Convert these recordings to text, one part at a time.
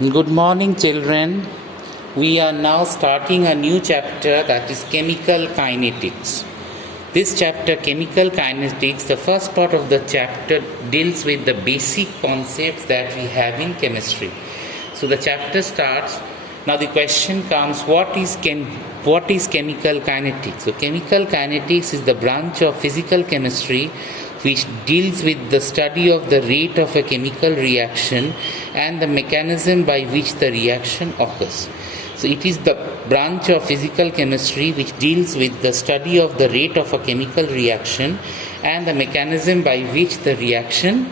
Good morning, children. We are now starting a new chapter, that is chemical kinetics. This chapter, chemical kinetics, the first part of the chapter deals with the basic concepts that we have in chemistry. So the chapter starts. Now the question comes, what is chemical kinetics? So chemical kinetics is the branch of physical chemistry which deals with the study of the rate of a chemical reaction and the mechanism by which the reaction occurs. So it is the branch of physical chemistry which deals with the study of the rate of a chemical reaction and the mechanism by which the reaction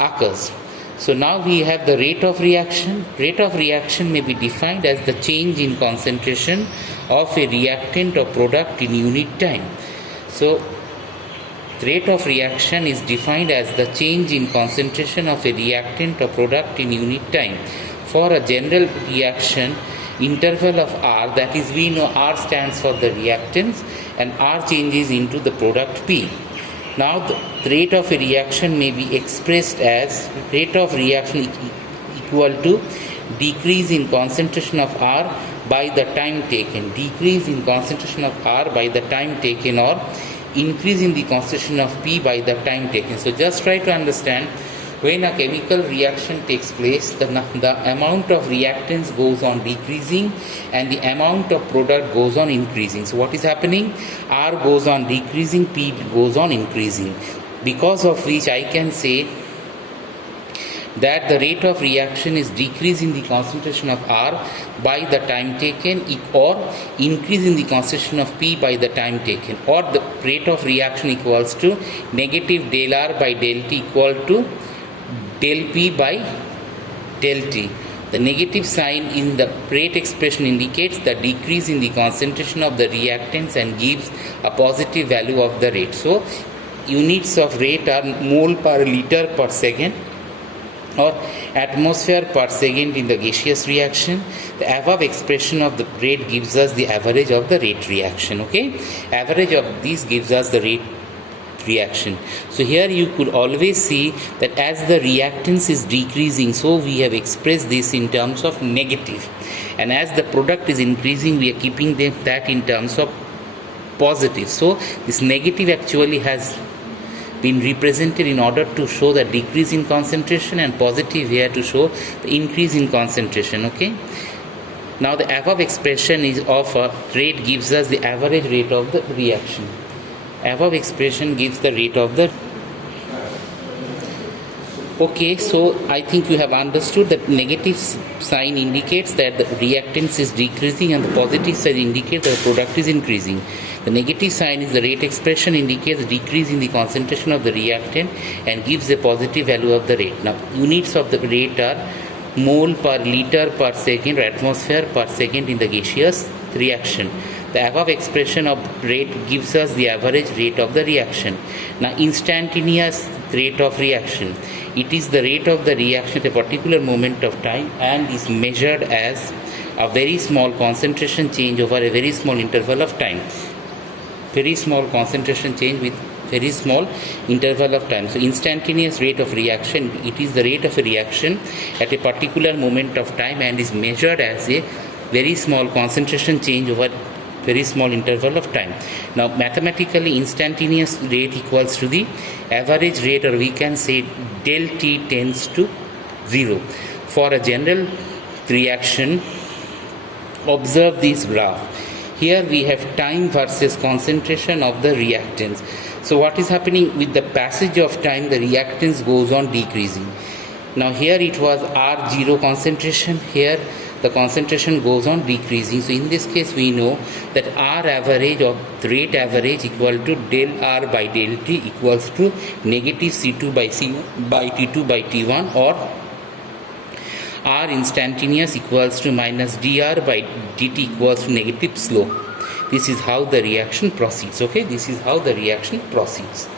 occurs. So now we have the rate of reaction. Rate of reaction may be defined as the change in concentration of a reactant or product in unit time. So rate of reaction is defined as the change in concentration of a reactant or product in unit time. For a general reaction interval of R, that is, we know R stands for the reactants and R changes into the product P. Now the rate of a reaction may be expressed as rate of reaction equal to decrease in concentration of R by the time taken, decrease in concentration of R by the time taken, or increase in the concentration of P by the time taken. So just try to understand, when a chemical reaction takes place, the amount of reactants goes on decreasing and the amount of product goes on increasing. So what is happening? R goes on decreasing, P goes on increasing, because of which I can say that the rate of reaction is decreasing the concentration of R by the time taken, or increasing the concentration of P by the time taken, or the rate of reaction equals to negative del R by del T equal to del P by del T. The negative sign in the rate expression indicates the decrease in the concentration of the reactants and gives a positive value of the rate. So units of rate are mole per liter per second or atmosphere per second in the gaseous reaction. The above expression of the rate gives us the average of the rate reaction. Okay, average of these gives us the rate reaction. So here you could always see that as the reactance is decreasing, so we have expressed this in terms of negative, and as the product is increasing, we are keeping that in terms of positive. So this negative actually has been represented in order to show the decrease in concentration, and positive here to show the increase in concentration. Okay, now the above expression is of a rate gives us the average rate of the reaction. Above expression gives the rate of the. Okay, so I think you have understood that negative sign indicates that the reactance is decreasing and the positive sign indicates that the product is increasing. The negative sign is the rate expression indicates decrease in the concentration of the reactant and gives a positive value of the rate. Now units of the rate are mole per liter per second or atmosphere per second in the gaseous reaction. The above expression of rate gives us the average rate of the reaction. Now instantaneous rate of reaction. It is the rate of the reaction at a particular moment of time and is measured as a very small concentration change over a very small interval of time. Very small concentration change with very small interval of time. So instantaneous rate of reaction, it is the rate of a reaction at a particular moment of time and is measured as a very small concentration change over very small interval of time. Now mathematically, instantaneous rate equals to the average rate, or we can say del T tends to 0. For a general reaction, observe this graph. Here we have time versus concentration of the reactants. So what is happening with the passage of time? The reactance goes on decreasing. Now here it was R0 concentration, here the concentration goes on decreasing. So in this case we know that R average or rate average equal to del R by del T equals to negative C2 by C1 by T2 by T1, or R instantaneous equals to minus dr by dt equals to negative slope. This is how the reaction proceeds. Okay, this is how the reaction proceeds.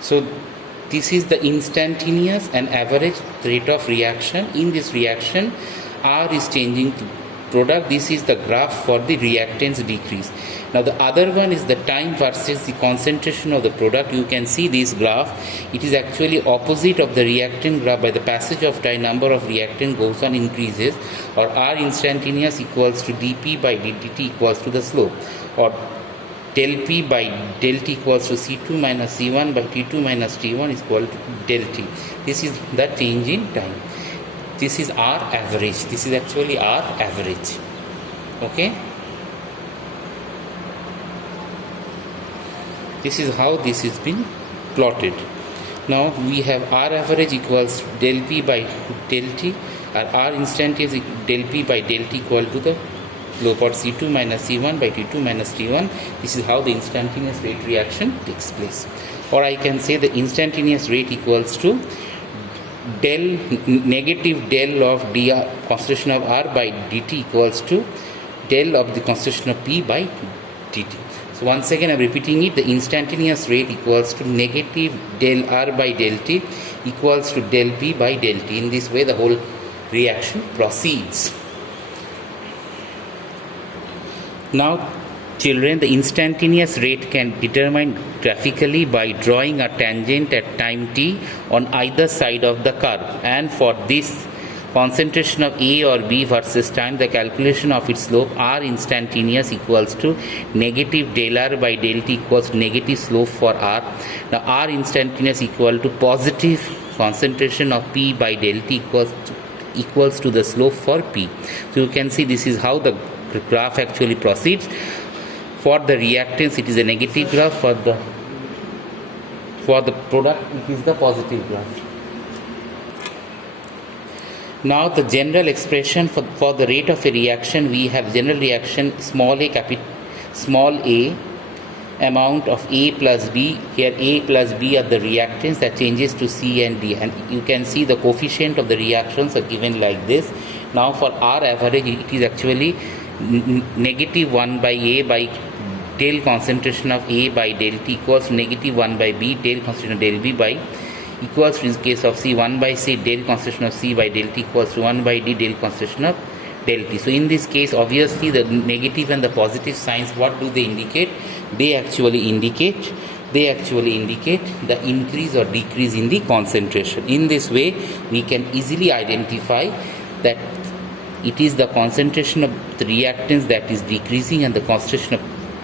So This is the instantaneous and average rate of reaction. In this reaction, R is changing to product. This is the graph for the reactance decrease. Now the other one is the time versus the concentration of the product. You can see this graph. It is actually opposite of the reactant graph. By the passage of time, number of reactant goes on increases, or R instantaneous equals to dP by dt equals to the slope, or del P by del T equals to C2 minus C1 by T2 minus T1 is equal to del T. This is the change in time. This is R average. This is actually R average. Okay. This is how this has been plotted. Now we have R average equals del P by del T, or R instantaneous del P by del T equal to the slope, or C2 minus C1 by T2 minus T1. This is how the instantaneous rate reaction takes place. Or I can say the instantaneous rate equals to negative del of dr concentration of R by dt equals to del of the concentration of P by dt. So once again I am repeating it. The instantaneous rate equals to negative del R by del T equals to del P by del T. In this way the whole reaction proceeds. Now children, the instantaneous rate can determine graphically by drawing a tangent at time t on either side of the curve, and for this concentration of A or B versus time, the calculation of its slope R instantaneous equals to negative del R by del T equals to negative slope for R. Now R instantaneous equal to positive concentration of P by del T equals to the slope for P. So you can see this is how the graph actually proceeds. For the reactance it is a negative graph, for the product it is the positive graph. Now the general expression for the rate of a reaction, we have general reaction small a amount of A plus B. Here A plus B are the reactants that changes to C and D, and you can see the coefficient of the reactions are given like this. Now for R average it is actually negative 1 by A by del concentration of A by del T equals negative 1 by B del concentration of del B by equals to, in case of C, 1 by C del concentration of C by del T equals to 1 by D del concentration of del T. So in this case obviously the negative and the positive signs, what do they indicate? They actually indicate the increase or decrease in the concentration. In this way we can easily identify that it is the concentration of the reactants that is decreasing and the concentration of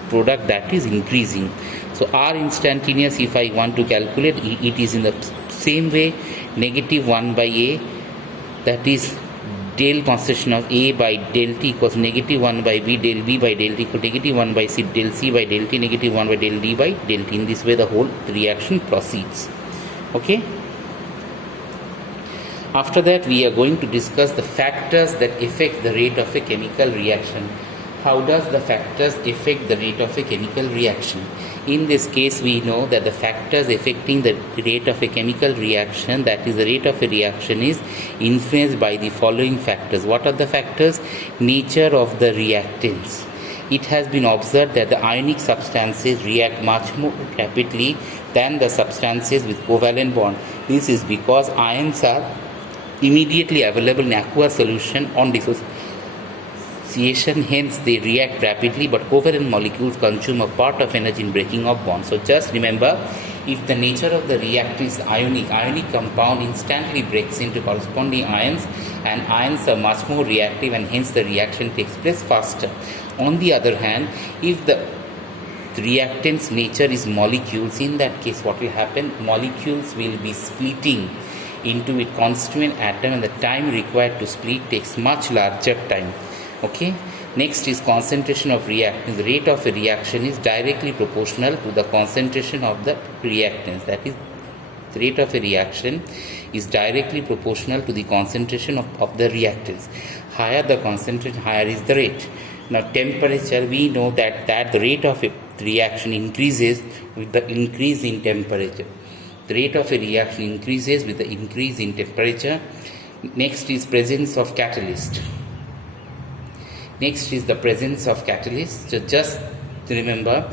product that is increasing. So R instantaneous, if I want to calculate, it is in the same way negative 1 by A, that is del concentration of A by del T equals negative 1 by B del B by del T equals negative 1 by C del C by del T negative 1 by del D by del T. In this way the whole reaction proceeds. Okay. After that we are going to discuss the factors that affect the rate of a chemical reaction. How does the factors affect the rate of a chemical reaction? In this case we know that the factors affecting the rate of a chemical reaction, that is the rate of a reaction, is influenced by the following factors. What are the factors? Nature of the reactants. It has been observed that the ionic substances react much more rapidly than the substances with covalent bond. This is because ions are immediately available in aqueous solution on dissociation, hence they react rapidly, but covalent molecules consume a part of energy in breaking of bonds. So just remember, if the nature of the reactant is ionic compound instantly breaks into corresponding ions, and ions are much more reactive and hence the reaction takes place faster. On the other hand, if the reactant's nature is molecules, in that case what will happen? Molecules will be splitting into a constituent atom and the time required to split takes much larger time. Okay. Next is concentration of reactants. The rate of a reaction is directly proportional to the concentration of the reactants. That is, the rate of a reaction is directly proportional to the concentration of the reactants. Higher the concentration, higher is the rate. Now temperature, we know that the rate of a reaction increases with the increase in temperature. The rate of a reaction increases with the increase in temperature. Next is presence of catalyst. Next is the presence of catalyst. So just remember,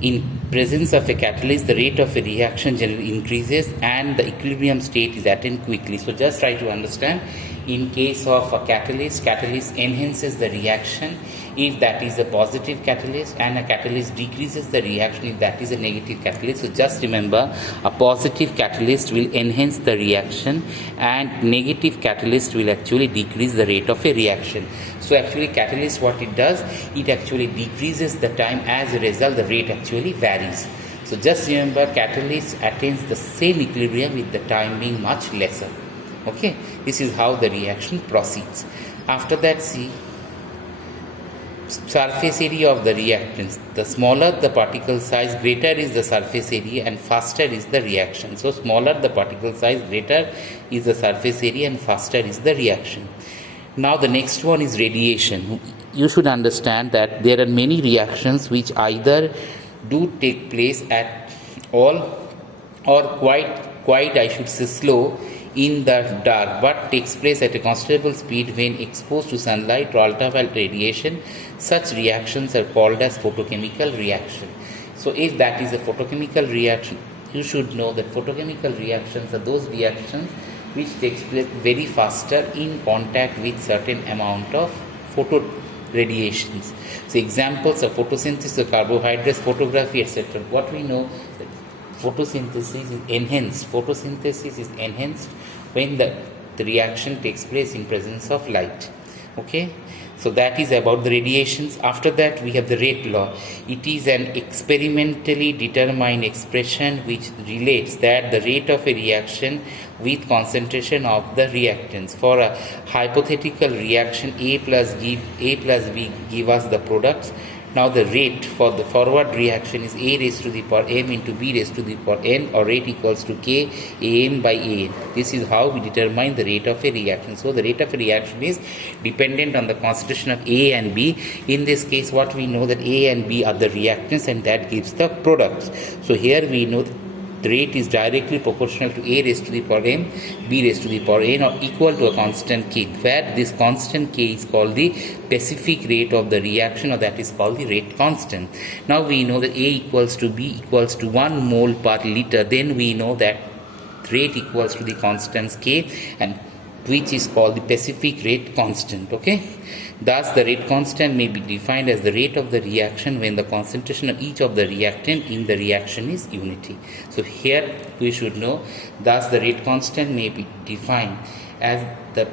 in presence of a catalyst, the rate of a reaction generally increases and the equilibrium state is attained quickly. So just try to understand, in case of a catalyst enhances the reaction if that is a positive catalyst, and a catalyst decreases the reaction if that is a negative catalyst. So just remember, a positive catalyst will enhance the reaction and negative catalyst will actually decrease the rate of a reaction. So actually catalyst, what it does, it actually decreases the time. As a result, the rate actually varies. So just remember, catalyst attains the same equilibrium with the time being much lesser. Okay, this is how the reaction proceeds. After that, see, surface area of the reactants. The smaller the particle size, greater is the surface area and faster is the reaction. So smaller the particle size, greater is the surface area and faster is the reaction. Now the next one is radiation. You should understand that there are many reactions which either do take place at all or quite I should say slow in the dark, but takes place at a considerable speed when exposed to sunlight or ultraviolet radiation. Such reactions are called as photochemical reaction. So if that is a photochemical reaction, you should know that photochemical reactions are those reactions which takes place very faster in contact with certain amount of photo radiations. So examples of photosynthesis of carbohydrates, photography, etc. What we know, that photosynthesis is enhanced when the reaction takes place in presence of light. Okay, so that is about the radiations. After that, we have the rate law. It is an experimentally determined expression which relates that the rate of a reaction with concentration of the reactants. For a hypothetical reaction, A plus B give us the products. Now the rate for the forward reaction is A raised to the power m into B raised to the power n, or rate equals to K am by an. This is how we determine the rate of a reaction. So the rate of a reaction is dependent on the concentration of A and B. In this case, what we know, that A and B are the reactants and that gives the products. So here we know the rate is directly proportional to A raised to the power m, B raised to the power n, or equal to a constant K, where this constant K is called the specific rate of the reaction, or that is called the rate constant. Now we know that A equals to B equals to 1 mole per liter. Then we know that rate equals to the constant K, and which is called the specific rate constant. Okay, thus the rate constant may be defined as the rate of the reaction when the concentration of each of the reactant in the reaction is unity. So here we should know, thus the rate constant may be defined as the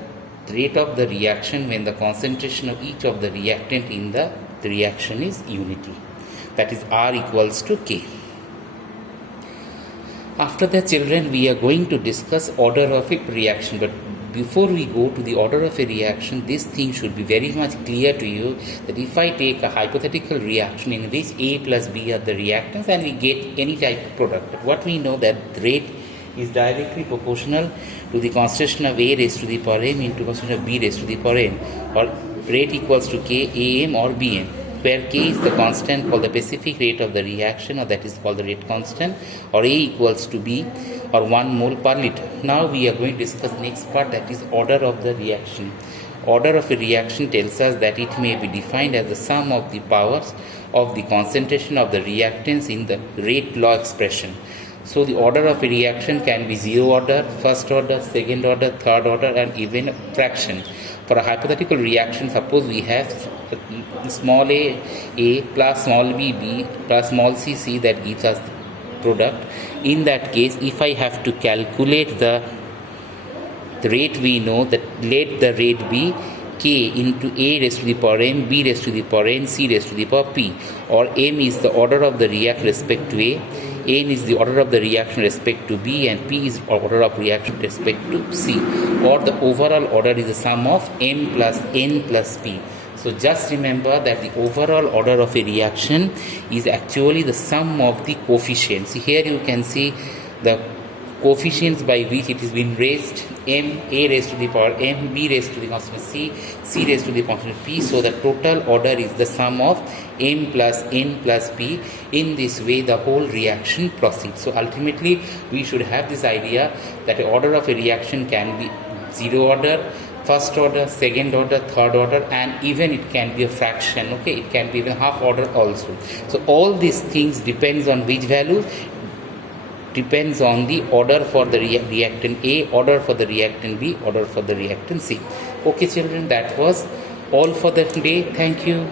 rate of the reaction when the concentration of each of the reactant in the reaction is unity, that is R equals to K. After that, children, we are going to discuss order of a reaction, but before we go to the order of a reaction, this thing should be very much clear to you, that if I take a hypothetical reaction in which A plus B are the reactants and we get any type of product, but what we know, that the rate is directly proportional to the concentration of A raised to the power m into concentration of B raised to the power n, or rate equals to K am or Bm, where K is the constant called the specific rate of the reaction, or that is called the rate constant, or A equals to B, or 1 mole per liter. Now we are going to discuss next part, that is order of the reaction. Order of a reaction tells us that it may be defined as the sum of the powers of the concentration of the reactants in the rate law expression. So the order of a reaction can be 0 order, first order, second order, third order, and even a fraction. For a hypothetical reaction, suppose we have small a plus small b plus small c, that gives us the product. In that case, if I have to calculate the rate, we know that let the rate be K into A raised to the power m, B raised to the power n, C raised to the power p, or m is the order of the reaction respect to A, n is the order of the reaction respect to B, and p is order of reaction respect to C, or the overall order is the sum of m plus n plus p. So just remember that the overall order of a reaction is actually the sum of the coefficients. Here you can see the coefficients by which it has been raised: m, A raised to the power m, B raised to the constant C, C raised to the constant p. So the total order is the sum of m plus n plus p. In this way, the whole reaction proceeds. So ultimately, we should have this idea that the order of a reaction can be 0 order, first order, second order, third order, and even it can be a fraction. Okay, it can be even half order also. So all these things depends on which value? Depends on the order for the reactant A, order for the reactant B, order for the reactant C. Okay children, that was all for the day. Thank you.